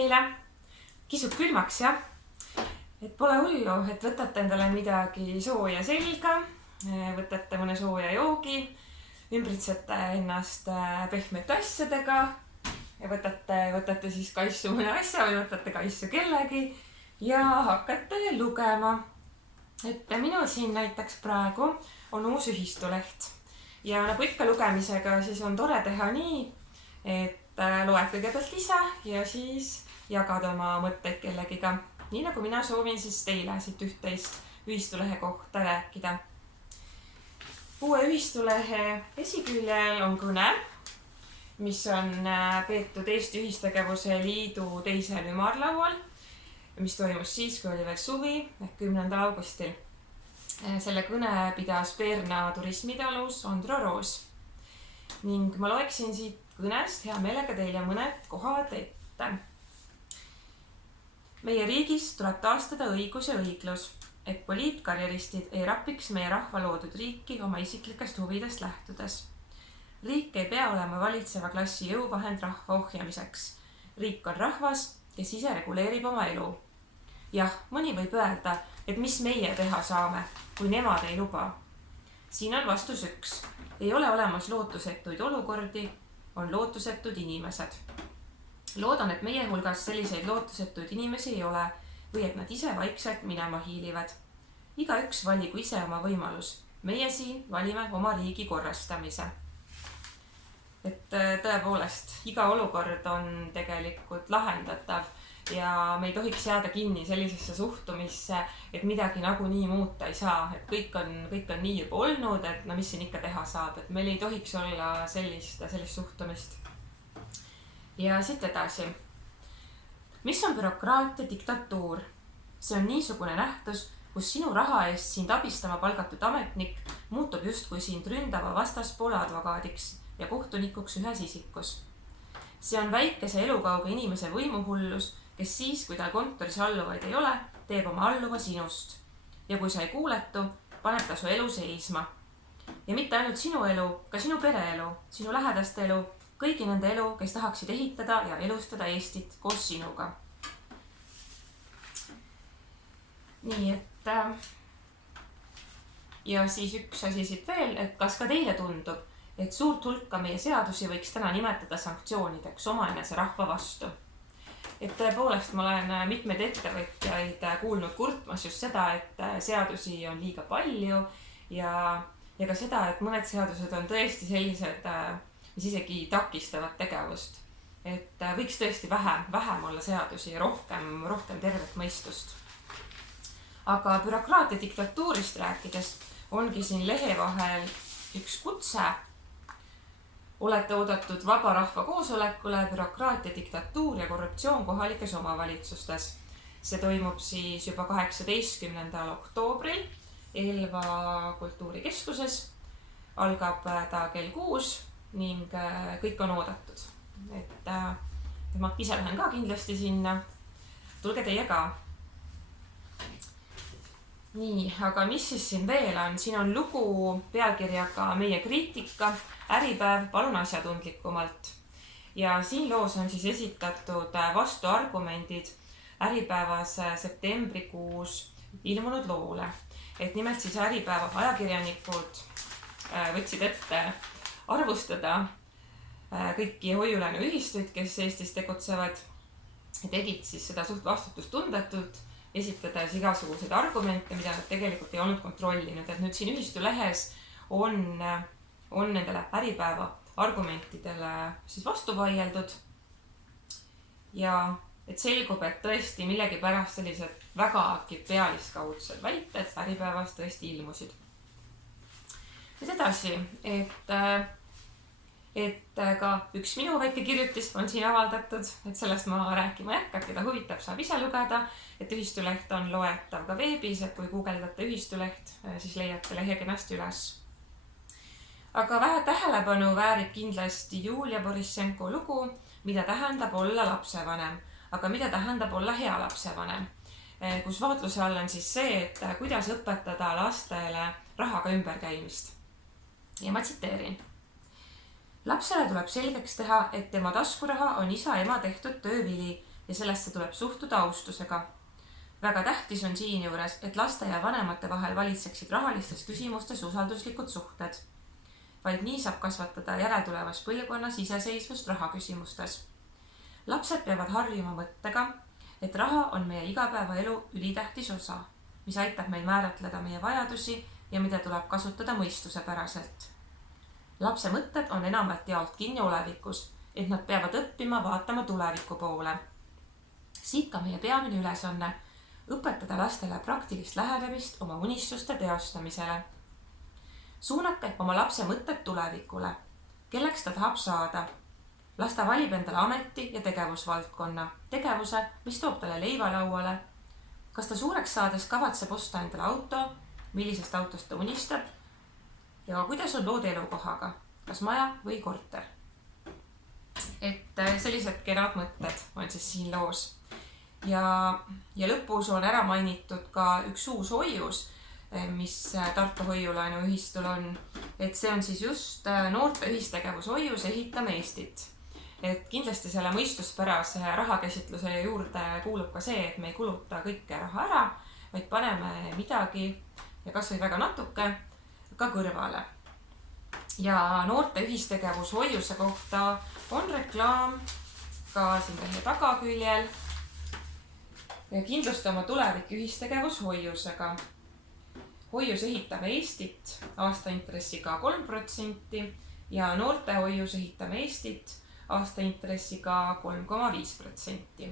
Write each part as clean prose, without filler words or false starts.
teile. Kisub külmaks, jah? Et pole hullu, et võtate endale midagi sooja selga, võtate mõne sooja joogi, ümbritsete ennast pehmete asjadega ja võtate siis kaisu mõne asja või võtate kaisu kellegi ja hakkate lugema. Et minul siin näiteks praegu on uus ühistuleht ja nagu ikka lugemisega siis on tore teha nii, et loed kõigepealt ise ja siis jagad oma mõtteid kellegiga. Nii nagu mina soovin siis teile siit üht-teist ühistulehe kohta rääkida. Uue ühistulehe esiküljel on kõne, mis on peetud Eesti Ühistegevuse Liidu 2. ümarlaual, mis toimus siis, kui oli veel suvi ehk 10. augustil. Selle kõne pidas Peerna turismitalus Andro Roos. Ning ma loeksin siit kõnest hea meelega teile mõned kohad ette. Meie riigis tuleb taastada õigus ja õiglus, et poliitkarjeristid ei rapiks meie rahva loodud riiki oma isiklikest huvidest lähtudes. Riik ei pea olema valitseva klassi jõuvahend rahva ohjamiseks. Riik on rahvas, kes ise reguleerib oma elu. Jah, mõni võib öelda, et mis meie teha saame, kui nemad ei luba. Siin on vastus üks. Ei ole olemas lootusetuid olukordi, on lootusetud inimesed. Loodan, et meie hulgas selliseid lootusetuid inimesi ei ole või et nad ise vaikselt minema hiilivad. Igaüks valigu ise oma võimalus. Meie siin valime oma riigi korrastamise. Et tõepoolest, iga olukord on tegelikult lahendatav ja me ei tohiks jääda kinni sellisesse suhtumisse, et midagi nagunii muuta ei saa. Et kõik on nii juba olnud, et no mis siin ikka teha saab. Et meil ei tohiks olla sellist suhtumist. Ja siit edasi. Mis on bürokraatia diktatuur? See on niisugune nähtus, kus sinu raha eest sind abistama palgatud ametnik muutub justkui sind ründava vastaspoole advokaadiks ja kohtunikuks ühes isikus. See on väikese elukauge inimese võimuhullus, kes siis, kui tal kontoris alluvaid ei ole, teeb oma alluva sinust. Ja kui sa ei kuuletu, paneb ta su elu seisma. Ja mitte ainult sinu elu, ka sinu pereelu, sinu lähedaste elu, kõigi nende elu, kes tahaksid ehitada ja elustada Eestit koos sinuga. Nii, et ja siis üks asi siit veel, et kas ka teile tundub, et suurt hulka meie seadusi võiks täna nimetada sanktsioonideks omaenese rahva vastu. Et tõepoolest ma olen mitmeid ettevõtjaid kuulnud kurtmas just seda, et seadusi on liiga palju ja ka seda, et mõned seadused on tõesti sellised, mis isegi takistavad tegevust. Et võiks tõesti vähem olla seadusi ja rohkem tervet mõistust. Aga bürokraatia diktatuurist rääkides ongi siin lehe vahel üks kutse. Olete oodatud vaba rahva koosolekule bürokraatia diktatuur ja korruptsioon kohalikes omavalitsustes. See toimub siis juba 18. oktoobril Elva kultuurikeskuses. Algab ta kell 6 ning kõik on oodatud. Et ma ise lähen ka kindlasti sinna. Tulge teie ka. Nii, aga mis siis siin veel on? Siin on lugu pealkirjaga Meie kriitika, Äripäev, palun asjatundlikumalt. Ja siin loos on siis esitatud vastuargumendid Äripäevas septembrikuus ilmunud loole. Et nimelt siis Äripäeva ajakirjanikud võtsid ette arvustada kõiki hoiulaenuühistuid, kes Eestis tegutsevad, tegid siis seda suht vastutustundetult, esitades igasuguseid argumente, mida nad tegelikult ei olnud kontrollinud. Et nüüd siin ühistulehes on nendele Äripäeva argumentidele siis vastu vaieldud. Ja et selgub, et tõesti millegipärast sellised vägagi pealiskaudsed väited Äripäevas tõesti ilmusid. Nüüd edasi, et ka üks minu väike kirjutis on siin avaldatud, et sellest ma rääkima ei hakka, keda huvitab, saab ise lugeda, et ühistuleht on loetav ka veebis, et kui guugeldate ühistuleht, siis leiate lehe kenasti üles. Aga vähe tähelepanu väärib kindlasti Julia Borissenko lugu, mida tähendab olla lapsevanem, aga mida tähendab olla hea lapsevanem, kus vaatluse all on siis see, et kuidas õpetada lastele rahaga ümberkäimist. Ja ma tsiteerin. Lapsele tuleb selgeks teha, et tema taskuraha on isa-ema tehtud töövili ja sellesse tuleb suhtuda austusega. Väga tähtis on siinjuures, et laste ja vanemate vahel valitseksid rahalistes küsimustes usalduslikud suhted. Vaid nii saab kasvatada järeltulevas põlvkonnas iseseisvust rahaküsimustes. Lapsed peavad harjuma mõttega, et raha on meie igapäevaelu ülitähtis osa, mis aitab meil määratleda meie vajadusi ja mida tuleb kasutada mõistusepäraselt. Lapse mõtted on enamalt jaolt kinni olevikus, et nad peavad õppima vaatama tuleviku poole. Siit ka meie peamine ülesanne õpetada lastele praktilist lähenemist oma unistuste teostamisele. Suunake oma lapse mõtted tulevikule, kelleks ta tahab saada. Las ta valib endale ameti ja tegevusvaldkonna, tegevuse, mis toob talle leiva lauale. Kas ta suureks saades kavatseb osta endale auto, millisest autost ta unistab ja kuidas on lood elukohaga, kas maja või korter. Et sellised kenad mõtted on siis siin loos. Ja lõpus on ära mainitud ka üks uus hoius, mis Tartu Hoiu-laenuühistul on. Et see on siis just noorte ühistegevushoius Ehitame Eestit. Et kindlasti selle mõistuspärase rahakäsitluse juurde kuulub ka see, et me ei kuluta kõike raha ära, vaid paneme midagi ja kas või väga natuke ka kõrvale. Ja noorte ühistegevushoiuse kohta on reklaam ka siin meie tagaküljel. Kindlusta oma tulevik ühistegevushoiusega. Hoius Ehitame Eestit aastaintressiga 3% ja noorte hoius Ehitame Eestit aastaintressiga 3,5%.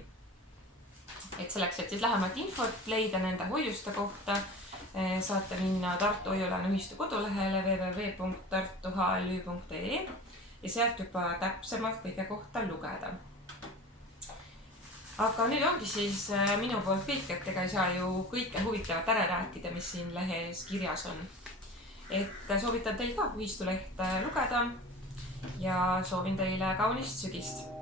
Et selleks, et siis lähemat infot leida nende hoiuste kohta, saate minna Tartu Hoiu-laenuühistu kodulehele www.tartuhlü.ee ja sealt juba täpsemalt kõige kohta lugeda. Aga nüüd ongi siis minu poolt kõik, et ega ei saa ju kõike huvitavat ära rääkida, mis siin lehes kirjas on. Et soovitan teil ka ühistulehte lugeda ja soovin teile kaunist sügist.